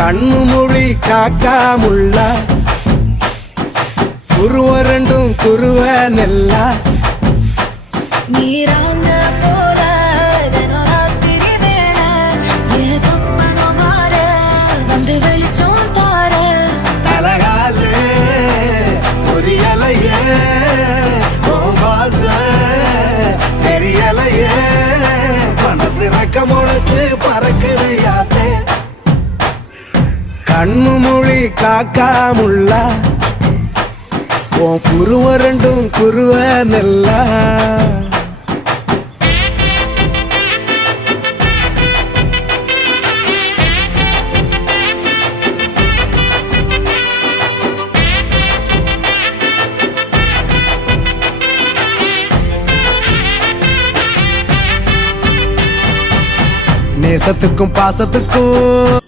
கண்ணு மொழி காக்காமுள்ள குருவ ரெண்டும் குருவ நெல்லா நீராங்க போல தினராத்திரி வேண என் சொப்பனம் மாற வந்து வெளிச்சம் தார தலகாலே பொரியலையே பாச தெரியலையே மனசு ரக்க முளைச்சு பறக்குது யாத்தே கண்ணு மொழி காக்காமுள்ள உன் குருவ ரெண்டும் குருவ நெல்லா நேசத்துக்கும் பாசத்துக்கும்